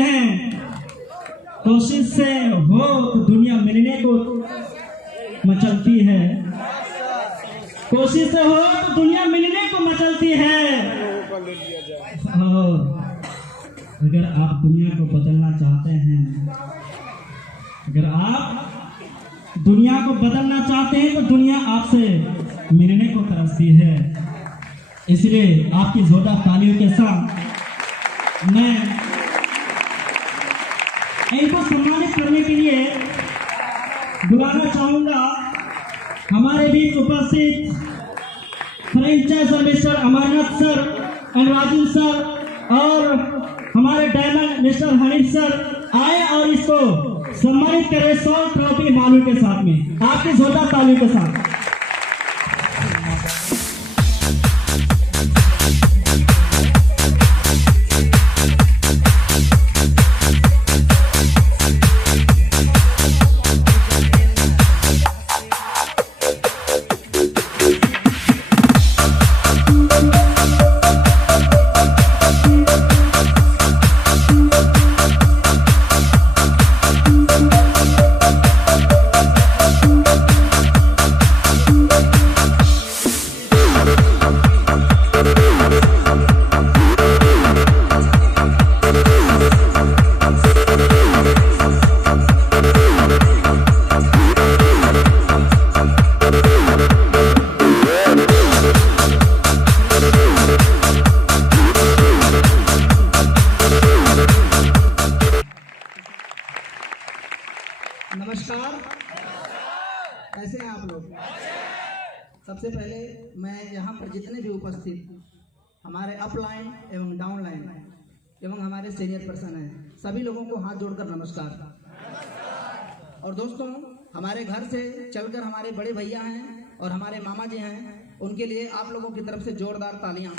हैं कोशिश से हो तो दुनिया मिलने को मचलती है, कोशिश से हो तो दुनिया मिलने को मचलती है। और अगर आप दुनिया को बदलना चाहते हैं, अगर आप दुनिया को बदलना चाहते हैं तो दुनिया आपसे मिलने को तरसती है। इसलिए आपकी जोरदार तालियों के साथ मैं इनको सम्मानित करने के लिए बुलाना चाहूंगा हमारे बीच उपस्थित फ्रेंचाइज मिस्टर अमरनाथ सर, अनुराजिन सर और हमारे डायमंड मिस्टर हनीफ सर आए और इसको सम्मानित करें 100 ट्रॉफी मालू के साथ में, आपके जोरदार तालियों के साथ। नमस्कार, कैसे हैं आप लोग? सबसे पहले मैं यहाँ पर जितने भी उपस्थित हमारे अपलाइन एवं डाउनलाइन एवं हमारे सीनियर पर्सन हैं, सभी लोगों को हाथ जोड़कर नमस्कार। और दोस्तों, हमारे घर से चलकर हमारे बड़े भैया हैं और हमारे मामा जी हैं, उनके लिए आप लोगों की तरफ से जोरदार तालियां।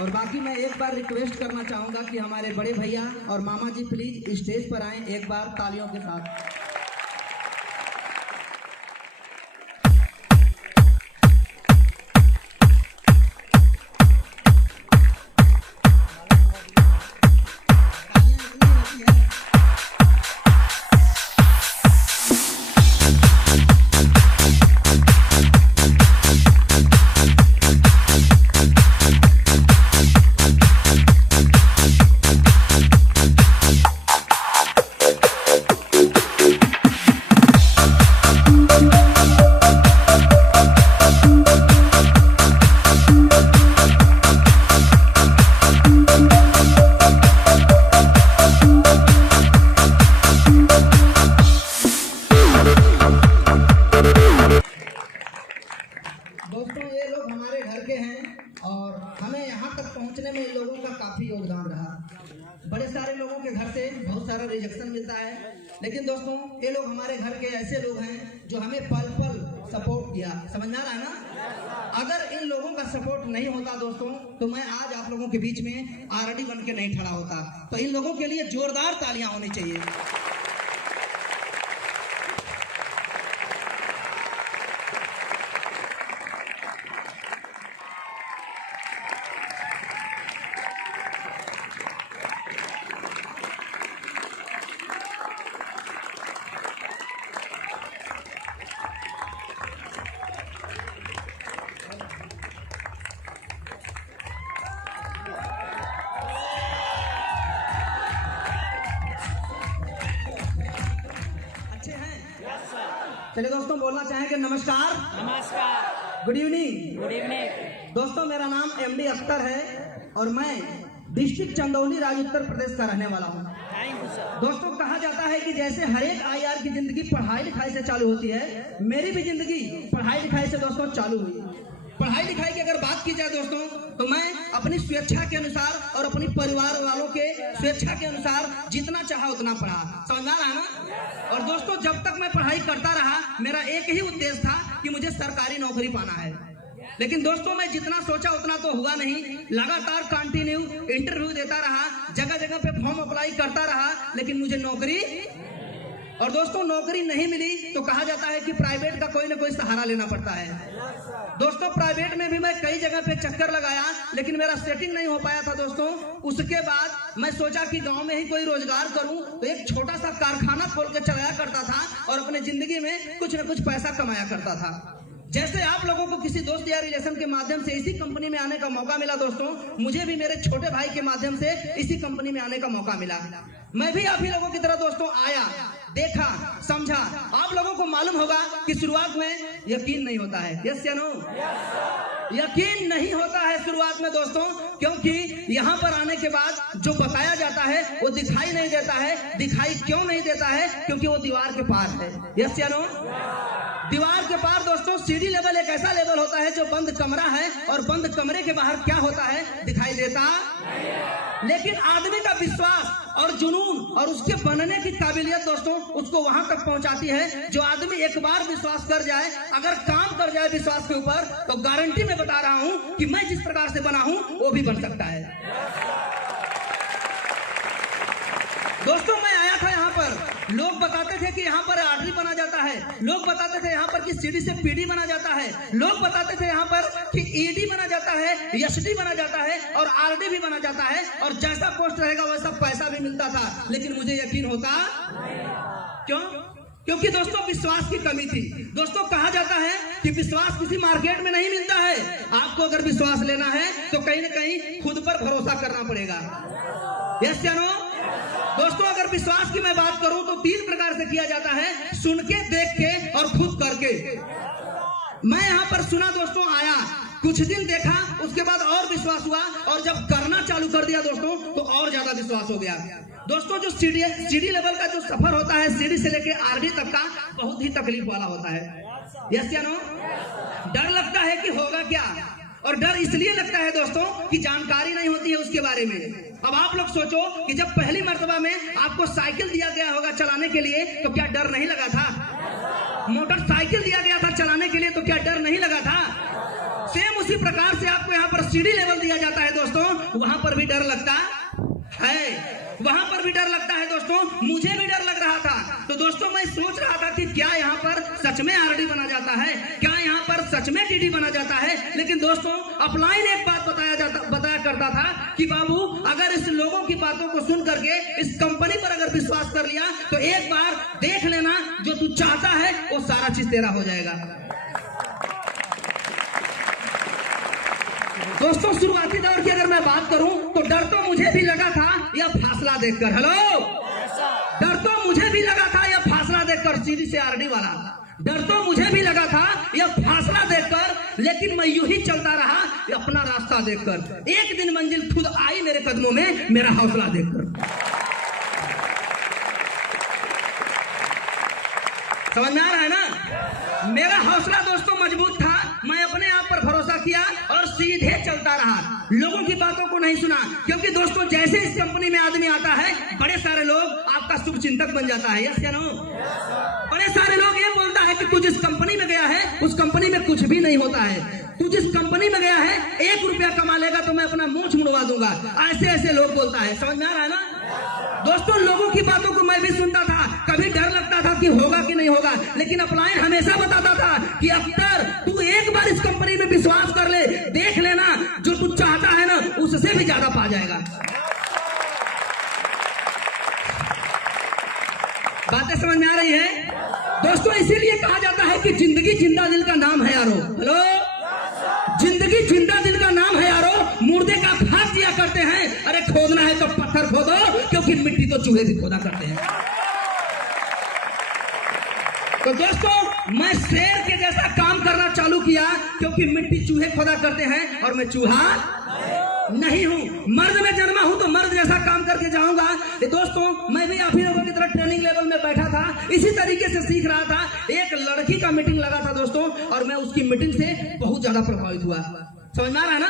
और बाकी मैं एक बार रिक्वेस्ट करना चाहूंगा कि हमारे बड़े भैया और मामा जी प्लीज स्टेज पर आएं एक बार तालियों के साथ। दोस्तों, ये लोग हमारे घर के हैं और हमें यहाँ तक पहुँचने में इन लोगों का काफ़ी योगदान रहा। बड़े सारे लोगों के घर से बहुत सारा रिजेक्शन मिलता है, लेकिन दोस्तों ये लोग हमारे घर के ऐसे लोग हैं जो हमें पल पल सपोर्ट किया। समझ में आ रहा है ना? अगर इन लोगों का सपोर्ट नहीं होता दोस्तों, तो मैं आज आप लोगों के बीच में आरडी बन के नहीं खड़ा होता। तो इन लोगों के लिए जोरदार तालियां होनी चाहिए। चलिए दोस्तों, बोलना चाहेंगे नमस्कार, नमस्कार, गुड इवनिंग। Good evening. दोस्तों, मेरा नाम एमडी अख्तर है और मैं डिस्ट्रिक्ट चंदौली राज्य उत्तर प्रदेश का रहने वाला हूँ। Thank you sir. दोस्तों, कहा जाता है कि जैसे हर एक आईआर की जिंदगी पढ़ाई लिखाई से चालू होती है, मेरी भी जिंदगी पढ़ाई लिखाई से दोस्तों चालू हुई। पढ़ाई लिखाई की अगर बात की जाए दोस्तों, तो मैं अपनी स्वेच्छा के अनुसार और अपनी परिवार वालों के स्वेच्छा के अनुसार जितना चाहा उतना पढ़ा। समझ आ रहा है ना? और दोस्तों, जब तक मैं पढ़ाई करता रहा, मेरा एक ही उद्देश्य था कि मुझे सरकारी नौकरी पाना है। लेकिन दोस्तों, मैं जितना सोचा उतना तो हुआ नहीं। लगातार कंटिन्यू इंटरव्यू देता रहा, जगह जगह पे फॉर्म अप्लाई करता रहा, लेकिन मुझे नौकरी और दोस्तों नौकरी नहीं मिली तो कहा जाता है कि प्राइवेट का कोई ना कोई सहारा लेना पड़ता है। दोस्तों प्राइवेट में भी मैं कई जगह पे चक्कर लगाया, लेकिन मेरा सेटिंग नहीं हो पाया था दोस्तों। उसके बाद मैं सोचा कि गांव में ही कोई रोजगार करूं, तो एक छोटा सा कारखाना खोल के चलाया करता था और अपने जिंदगी में कुछ न कुछ पैसा कमाया करता था। जैसे आप लोगों को किसी दोस्त या रिलेशन के माध्यम से इसी कंपनी में आने का मौका मिला दोस्तों, मुझे भी मेरे छोटे भाई के माध्यम से इसी कंपनी में आने का मौका मिला। मैं भी आप ही लोगों की तरह दोस्तों आया, देखा, समझा। आप लोगों को मालूम होगा कि शुरुआत में यकीन नहीं होता है। यस या नो? यकीन नहीं होता है शुरुआत में दोस्तों, क्योंकि यहाँ पर आने के बाद जो बताया जाता है वो दिखाई नहीं देता है। दिखाई क्यों नहीं देता है? क्योंकि वो दीवार के पार है। यस या नो? दीवार के पार दोस्तों सीढ़ी लेवल एक ऐसा लेवल होता है जो बंद कमरा है, और बंद कमरे के बाहर क्या होता है दिखाई देता। लेकिन आदमी का विश्वास और जुनून और उसके बनने की काबिलियत दोस्तों उसको वहां तक पहुंचाती है, जो आदमी एक बार विश्वास कर जाए, अगर काम कर जाए विश्वास के ऊपर, तो गारंटी में बता रहा हूं कि मैं जिस प्रकार से बना हूं वो भी बन सकता है। दोस्तों मैं आया था यहाँ पर, लोग बताते थे कि यहाँ पर आरडी बना जाता है, लोग बताते थे यहाँ पर कि सीडी से पीडी बना जाता है, लोग बताते थे यहाँ पर कि ईडी बना जाता है, एसडी बना जाता है और आरडी भी बना जाता है, और जैसा पोस्ट रहेगा वैसा पैसा भी मिलता था। लेकिन मुझे यकीन होता क्यों? क्योंकि दोस्तों विश्वास की कमी थी। दोस्तों कहा जाता है कि विश्वास किसी मार्केट में नहीं मिलता है। आपको अगर विश्वास लेना है तो कहीं न कहीं खुद पर भरोसा करना पड़ेगा। यस या नो? दोस्तों अगर विश्वास की मैं बात करूं तो 3 प्रकार से किया जाता है, सुन के, देख के और खुद करके। मैं यहाँ पर सुना दोस्तों, आया, कुछ दिन देखा, उसके बाद और विश्वास हुआ, और जब करना चालू कर दिया दोस्तों तो और ज्यादा विश्वास हो गया। दोस्तों जो सीडी लेवल का जो सफर होता है, सीडी से लेके आरडी तक का, बहुत ही तकलीफ वाला होता है। यस या नो? डर लगता है कि होगा क्या, और डर इसलिए लगता है दोस्तों कि जानकारी नहीं होती है उसके बारे में। अब आप लोग सोचो कि जब पहली मर्तबा में आपको साइकिल दिया गया होगा चलाने के लिए, तो क्या डर नहीं लगा था? मोटरसाइकिल दिया गया था चलाने के लिए, तो क्या डर नहीं लगा था? सेम उसी प्रकार से आपको यहाँ पर सीडी लेवल दिया जाता है दोस्तों, वहां पर भी डर लगता है, वहां पर भी डर लगता है दोस्तों। मुझे भी डर लग रहा था। तो दोस्तों मैं सोच रहा था कि क्या यहाँ पर सच में आरडी बना जाता है, क्या यहाँ पर सच में टीडी बना जाता है। लेकिन दोस्तों अपलाइन एक बात बताया करता था कि बाबू अगर इस लोगों की बातों को सुन करके इस कंपनी पर अगर विश्वास कर लिया तो एक बार देख लेना, जो तू चाहता है वो सारा चीज तेरा हो जाएगा। दोस्तों शुरुआती दौर की अगर मैं बात करूं तो डर तो मुझे भी लगा था यह फासला देखकर। हेलो, डर तो मुझे भी लगा था यह फासला देखकर, सीडी से आरडी वाला डर तो मुझे भी लगा था यह फासला देखकर। लेकिन मैं यूं ही चलता रहा अपना रास्ता देखकर। एक दिन मंजिल खुद आई मेरे कदमों में, मेरा हौसला देखकर। समझ में आ रहा है ना? मेरा हौसला दोस्तों मजबूत था, मैं अपने आप पर भरोसा किया और सीधे चलता रहा, लोगों की बातों को नहीं सुना। क्योंकि दोस्तों जैसे इस कंपनी में आदमी आता है, बड़े सारे लोग आपका शुभ चिंतक बन जाता है। यस या नो? बड़े सारे लोग ये बोलता है कि तू जिस कंपनी में गया है उस कंपनी में कुछ भी नहीं होता है, तू जिस कंपनी में गया है 1 रुपया कमा लेगा तो मैं अपना मूंछ मुड़वा दूंगा। ऐसे ऐसे लोग बोलता है। समझ में आ रहा है ना? दोस्तों लोगों की बातों को मैं भी सुनता था, कभी डर लगता था कि होगा कि नहीं होगा, लेकिन अपलाइन हमेशा बताता था कि अख्तर तू एक बार इस कंपनी में विश्वास कर ले, देख लेना, जो तू चाहता है ना उससे भी ज्यादा पा जाएगा। बातें समझ में आ रही है दोस्तों? इसीलिए कहा जाता है कि जिंदगी जिंदा दिल का नाम है यारो। हेलो, जिंदगी जिंदा दिल का नाम है यारो। मुर्दे का खास दिया करते हैं, अरे खोदना है तो पत्थर खोदो, क्योंकि मिट्टी तो चूहे भी खोदा करते हैं। तो दोस्तों मैं शेर के जैसा काम करना चालू किया, क्योंकि मिट्टी चूहे खोदा करते हैं और मैं चूहा नहीं हूं। मर्द में जन्मा हूं तो मर्द जैसा काम करके जाऊंगा। दोस्तों मैं भी आप ही लोगों की तरह ट्रेनिंग लेवल में बैठा था, इसी तरीके से सीख रहा था। एक लड़की का मीटिंग लगा था दोस्तों, और मैं उसकी मीटिंग से बहुत ज्यादा प्रभावित हुआ। समझ में आ रहा है ना?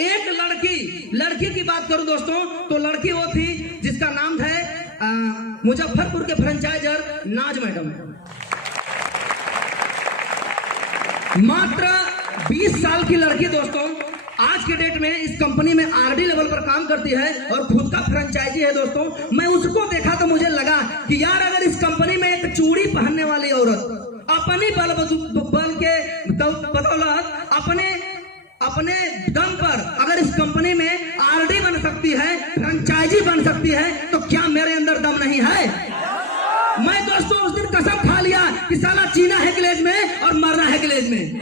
एक लड़की की बात करूं दोस्तों तो लड़की वो थी जिसका नाम था मुजफ्फरपुर के फ्रेंचाइजर नाज मैडम। मात्र 20 साल की लड़की दोस्तों, आज के डेट में इस कंपनी में आरडी लेवल पर काम करती है और खुद का फ्रेंचाइजी है दोस्तों। मैं उसको देखा तो मुझे लगा कि यार अगर इस कंपनी में एक चूड़ी पहनने वाली औरत अपनी बल के बदौलत अपने दम पर अगर इस कंपनी में आरडी बन सकती है, फ्रेंचाइजी बन सकती है, तो क्या मेरे अंदर दम नहीं है? मैं दोस्तों उस दिन कसम खा लिया कि साला जीना है गिलेज में और मरना है गिलेज में।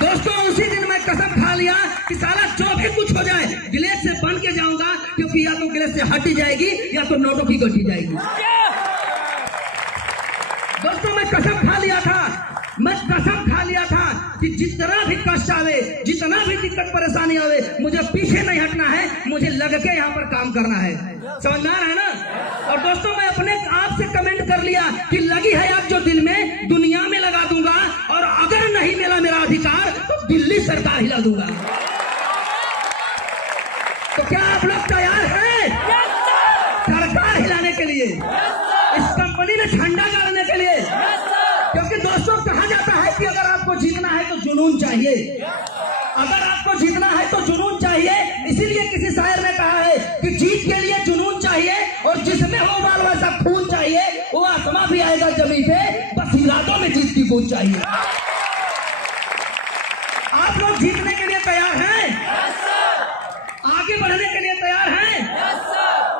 दोस्तों उसी दिन मैं कसम खा लिया कि साला जो भी कुछ हो जाए गिलेज से बन के जाऊंगा, क्योंकि या तो गिलेज से हटी जाएगी या तो नोटों की गठी जाएगी। दोस्तों मैं कसम खा लिया था कि जितना भी कष्ट आवे, जितना भी दिक्कत परेशानी आवे, मुझे पीछे नहीं हटना है, मुझे लग के यहाँ पर काम करना है। समझ में आ रहा है ना? और दोस्तों मैं अपने आप से कमेंट कर लिया कि लगी है आग जो दिल में, दुनिया में लगा दूंगा, और अगर नहीं मिला मेरा अधिकार तो दिल्ली सरकार हिला दूंगा। तो क्या आप लोग तैयार हैं सरकार हिलाने के लिए, इस कंपनी में झंडा गाड़ने के लिए? क्योंकि दोस्तों कहा जाता है कि अगर आपको जीतना है तो जुनून चाहिए, अगर आपको जीतना है तो जुनून चाहिए। इसीलिए किसी शायर ने कहा है कि जीत के लिए जुनून चाहिए, और जिसमें हो बाल वैसा खून चाहिए, वो आसमां भी आएगा जमीन पे, बस इरादों में जीत की कूद चाहिए। आप लोग जीतने के लिए तैयार हैं? आगे बढ़ने के लिए तैयार हैं?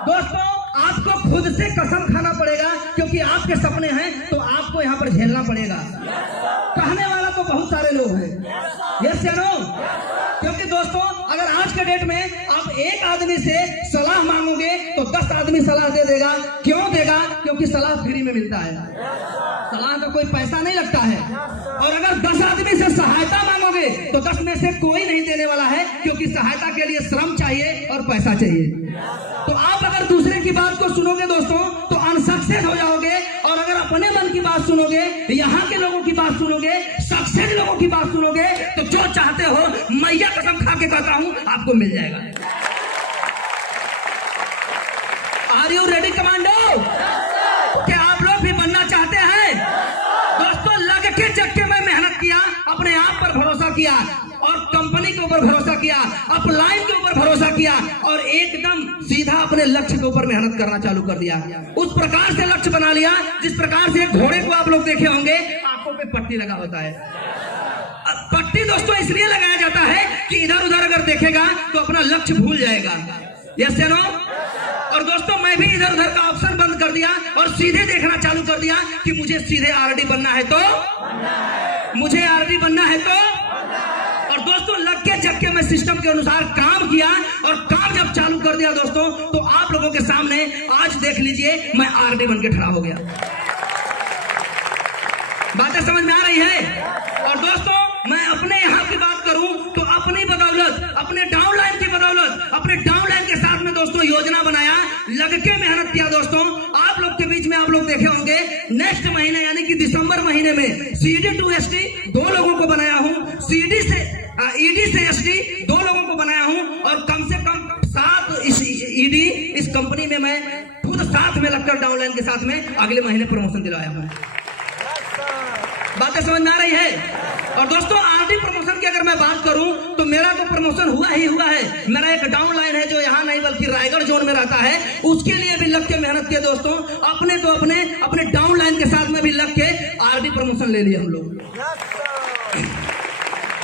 दोस्तों आपको खुद से कसम खाना पड़ेगा, क्योंकि आपके सपने हैं तो आपको यहाँ पर झेलना पड़ेगा। कहने वाला तो बहुत सारे लोग हैं, यस या नो? क्योंकि दोस्तों अगर आज के डेट में आप एक आदमी से सलाह मांगोगे तो 10 आदमी सलाह दे देगा। क्यों देगा? क्योंकि सलाह फ्री में मिलता है, सलाह का कोई पैसा नहीं लगता है। और अगर 10 आदमी से सहायता मांगोगे तो 10 में से कोई नहीं देने वाला है, क्योंकि सहायता के लिए श्रम चाहिए और पैसा चाहिए। तो आप अगर दूसरे की बात को सुनोगे दोस्तों तो अनसक्सेस हो जाओगे, और अगर अपने मन की बात सुनोगे, यहाँ के लोगों की बात सुनोगे, सक्सेस लोगों की बात सुनोगे, तो जो चाहते हो मैया कसम खा के कहता हूं आपको मिल जाएगा। Are you ready commando? क्या आप लोग भी बनना चाहते हैं? दोस्तों लग के जग के मैं मेहनत किया, अपने आप पर भरोसा किया, और कंपनी के ऊपर भरोसा किया, अपलाइन के ऊपर भरोसा किया, और एकदम सीधा अपने लक्ष्य के ऊपर मेहनत करना चालू कर दिया। उस प्रकार से लक्ष्य बना लिया जिस प्रकार से घोड़े को आप लोग देखे होंगे आंखों पे पट्टी लगा होता है। पट्टी दोस्तों इसलिए लगाया जाता है कि इधर उधर अगर देखेगा तो अपना लक्ष्य भूल जाएगा, यस या नो? और दोस्तों मैं भी इधर उधर का ऑप्शन बंद कर दिया और सीधे देखना चालू कर दिया कि मुझे सीधे आरडी बनना है तो मुझे आरडी बनना है तो। और दोस्तों लग के जग के मैं सिस्टम के अनुसार काम किया, और काम जब चालू कर दिया दोस्तों तो आप लोगों के सामने आज देख लीजिए मैं आरडी बन के खड़ा हो गया। बातें समझ में आ रही है? और दोस्तों मैं अपने यहाँ की बात करूं तो अपनी बदौलत, अपने डाउनलाइन की बदौलत, अपने डाउनलाइन के साथ में दोस्तों योजना बनाया, लग के मेहनत किया। दोस्तों आप लोग के बीच में आप लोग देखे होंगे नेक्स्ट महीने यानी कि दिसंबर महीने में CD to SD 2 लोगों को बनाया हूं, ED से SD 2 लोगों को बनाया हूं, और कम से कम 7 ED इस कंपनी में मैं खुद साथ में लगकर डाउनलाइन के साथ में अगले महीने प्रमोशन दिलाया हूं। बातें समझ में आ रही है? और दोस्तों आरडी प्रमोशन की अगर मैं बात करूं तो मेरा तो प्रमोशन हुआ है। मेरा एक डाउनलाइन है जो यहाँ नहीं बल्कि रायगढ़ जोन में रहता है, उसके लिए भी लग के मेहनत किए दोस्तों, अपने डाउनलाइन के साथ में भी लग के आरडी प्रमोशन ले लिए हम लोग।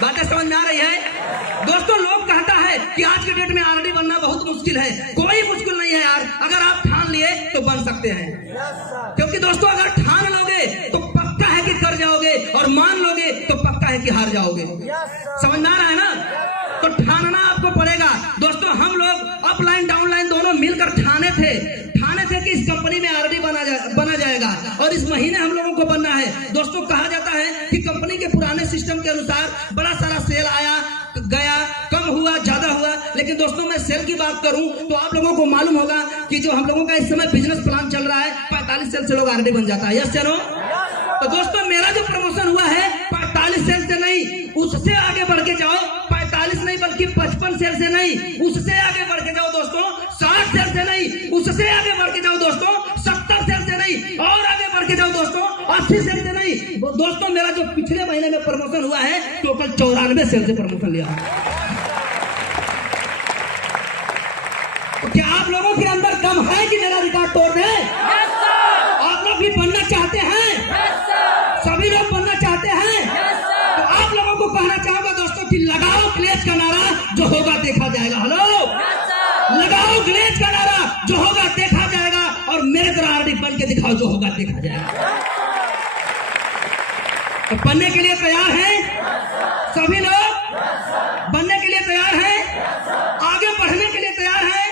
बातें समझ में आ रही है? दोस्तों लोग कहता है कि आज के डेट में आरडी बनना बहुत मुश्किल है। कोई मुश्किल नहीं है यार, अगर आप ठान लिए तो बन सकते हैं। क्योंकि दोस्तों अगर ठान लोगे तो पक्का है कि कर जाओगे, और मान लोगे तो पक्का है कि हार जाओगे। समझ में आ रहा है ना? तो ठानना आपको पड़ेगा। दोस्तों हम लोग अपलाइन डाउनलाइन दोनों मिलकर ठाने थे कि इस कंपनी में आरडी बना जाएगा, और इस महीने हम लोगों को बनना है। दोस्तों कहा जाता है कि कंपनी के पुराने सिस्टम के अनुसार बड़ा सारा सेल आया गया, कम हुआ ज्यादा हुआ, लेकिन दोस्तों मैं सेल की बात करूं तो आप लोगों को मालूम होगा कि जो हम लोगों का इस समय बिजनेस प्लान चल रहा है 45 सेल से लोग आरडी बन जाता है, यस या नो? तो दोस्तों मेरा जो प्रमोशन हुआ है 45 सेल से नहीं, उससे आगे बढ़ के जाओ। 45 नहीं बल्कि 55 सेल से नहीं, उससे आगे बढ़ के जाओ दोस्तों। 60 सेल से नहीं, उससे आगे बढ़ के जाओ दोस्तों। 70 सेल से नहीं, और आगे बढ़ के जाओ दोस्तों। 80 सेल से नहीं दोस्तों। मेरा जो पिछले महीने में प्रमोशन हुआ है, टोटल 94 सेल से प्रमोशन लिया है। तो क्या आप लोगों के अंदर दम है कि मेरा रिकॉर्ड तोड़ दे? आप लोग भी बनना चाहते हैं? सभी लोग बनना चाहते हैं? तो आप लोगों को कहना चाहूंगा दोस्तों कि लगाओ क्लेश का नारा, जो होगा देखा जाएगा। हेलो, लगाओ क्लेश का नारा, जो होगा देखा जाएगा। और मेरे तरह आरडी बन के दिखाओ, जो होगा देखा जाएगा। तो बनने के लिए तैयार हैं सभी लोग? बनने के लिए तैयार हैं? आगे बढ़ने के लिए तैयार हैं?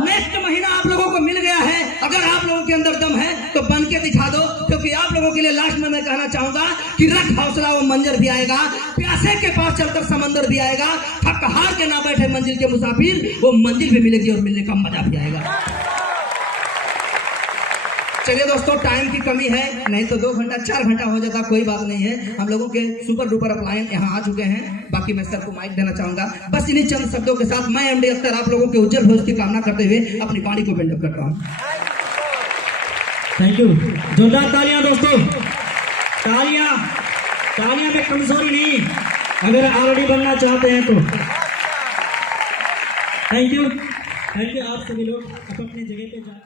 नेक्स्ट महीना आप लोगों को मिल गया है। अगर आप लोगों के अंदर दम है तो बन के दिखा दो, क्योंकि आप लोगों के लिए लास्ट में मैं कहना चाहूंगा कि रख हौसला, वो मंजर भी आएगा। प्यासे के पास चलकर समंदर भी आएगा। थक हार के ना बैठे मंजिल के मुसाफिर, वो मंजिल भी मिलेगी और मिलने का मजा भी आएगा। चलिए दोस्तों, टाइम की कमी है, नहीं तो 2 घंटा 4 घंटा हो जाता, कोई बात नहीं है। हम लोगों के सुपर डुपर अपलायन यहाँ आ चुके हैं। बाकी मैं सर को माइक देना चाहूंगा। बस इन्हीं चंद शब्दों के साथ मैं एमडी अख्तर आप लोगों के उज्जवल भविष्य की कामना करते हुए अपनी वाणी को बिल्डअप करता हूँ। Thank you. जोरदार तालियां दोस्तों, तालियां में कमजोरी नहीं, अगर आरडी बनना चाहते हैं तो। थैंक यू आप सभी लोग अपनी जगह पे जा।